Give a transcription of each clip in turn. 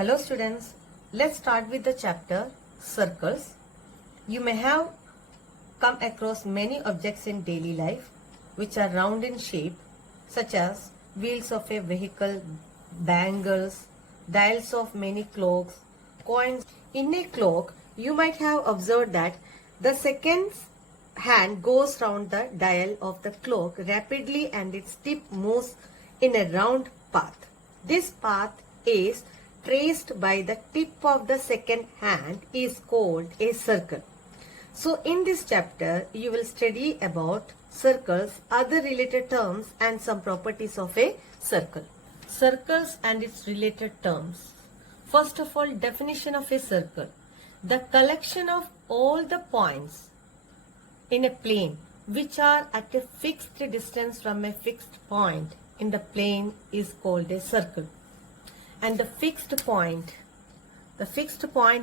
Hello students, let's start with the chapter circles. You may have come across many objects in daily life which are round in shape, such as wheels of a vehicle, bangles, dials of many clocks, coins. In a clock, you might have observed that the second hand goes round the dial of the clock rapidly and its tip moves in a round path. This path is traced by the tip of the second hand is called a circle. So in this chapter, you will study about circles, other related terms and some properties of a circle. Circles and its related terms. First of all, definition of a circle. The collection of all the points in a plane which are at a fixed distance from a fixed point in the plane is called a circle. And the fixed point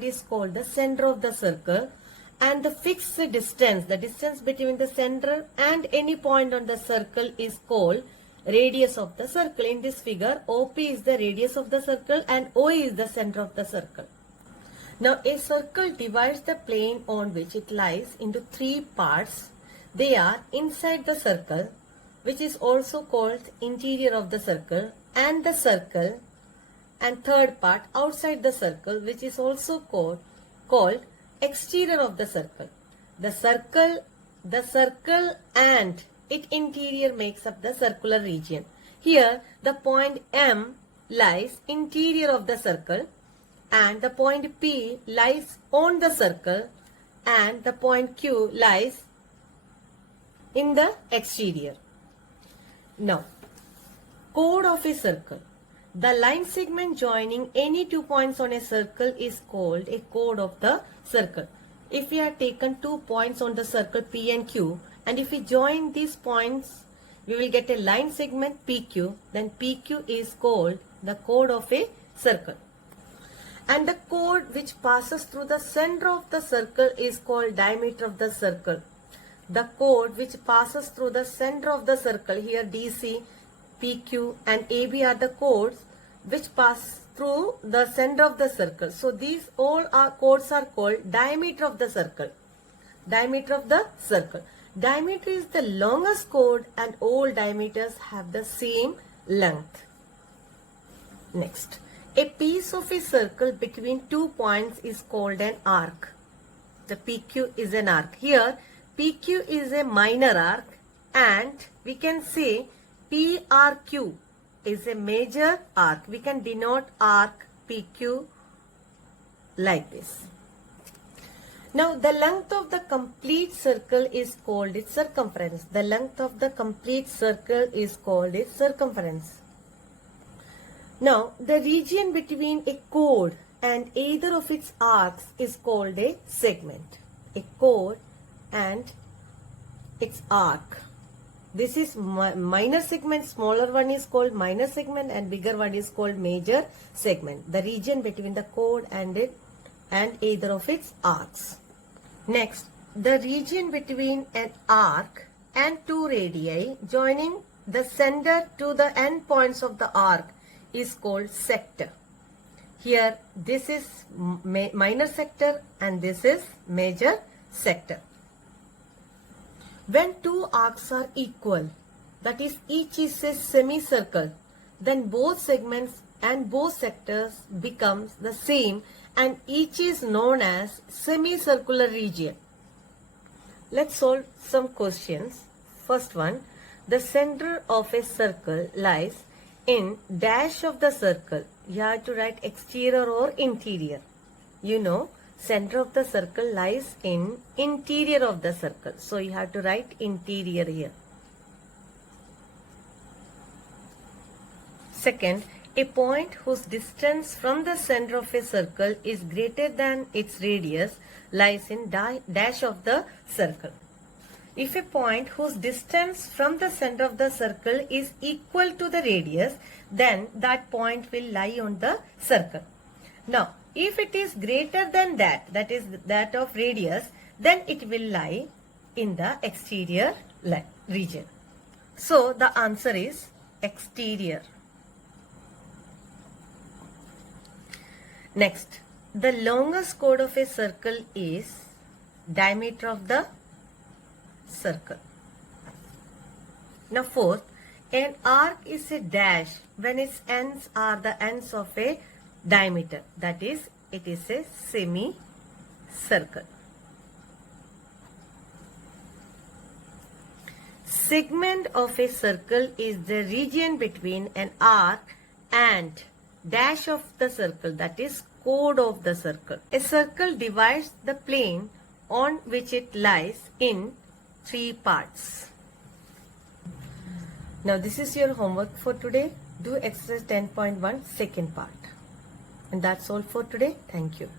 is called the center of the circle, and the fixed distance, the distance between the center and any point on the circle is called radius of the circle. In this figure, OP is the radius of the circle and OE is the center of the circle. Now a circle divides the plane on which it lies into three parts. They are inside the circle, which is also called interior of the circle, and the circle, and third part outside the circle, which is also called exterior of the circle. The circle and its interior makes up the circular region. Here the point M lies interior of the circle, and the point P lies on the circle, and the point Q lies in the exterior. Now, chord of a circle. The line segment joining any two points on a circle is called a chord of the circle. If we have taken 2 points on the circle P and Q, and if we join these points, we will get a line segment PQ, then PQ is called the chord of a circle. And the chord which passes through the center of the circle is called diameter of the circle. The chord which passes through the center of the circle, here DC, PQ and AB are the chords which pass through the center of the circle. So these all are chords are called diameter of the circle. Diameter of the circle. Diameter is the longest chord and all diameters have the same length. Next, a piece of a circle between 2 points is called an arc. The PQ is an arc. Here PQ is a minor arc and we can say PRQ is a major arc. We can denote arc PQ like this. Now the length of the complete circle is called its circumference. The length of the complete circle is called its circumference. Now the region between a chord and either of its arcs is called a segment. A chord and its arc. This is minor segment, smaller one is called minor segment and bigger one is called major segment. The region between the chord and either of its arcs. Next, the region between an arc and two radii joining the center to the end points of the arc is called sector. Here this is minor sector and this is major sector. When two arcs are equal, that is each is a semicircle, then both segments and both sectors becomes the same and each is known as semicircular region. Let's solve some questions. First one, the center of a circle lies in dash of the circle. You have to write exterior or interior. You know, center of the circle lies in interior of the circle. So you have to write interior here. Second, a point whose distance from the center of a circle is greater than its radius lies in dash of the circle. If a point whose distance from the center of the circle is equal to the radius, then that point will lie on the circle. Now, if it is greater than that, that is that of radius, then it will lie in the exterior region. So the answer is exterior. Next, the longest chord of a circle is diameter of the circle. Now fourth, an arc is a dash when its ends are the ends of a diameter. That is, it is a semicircle. Segment of a circle is the region between an arc and dash of the circle, that is chord of the circle. A circle divides the plane on which it lies in 3 parts. Now this is your homework for today. Do exercise 10.1 second part. And that's all for today. Thank you.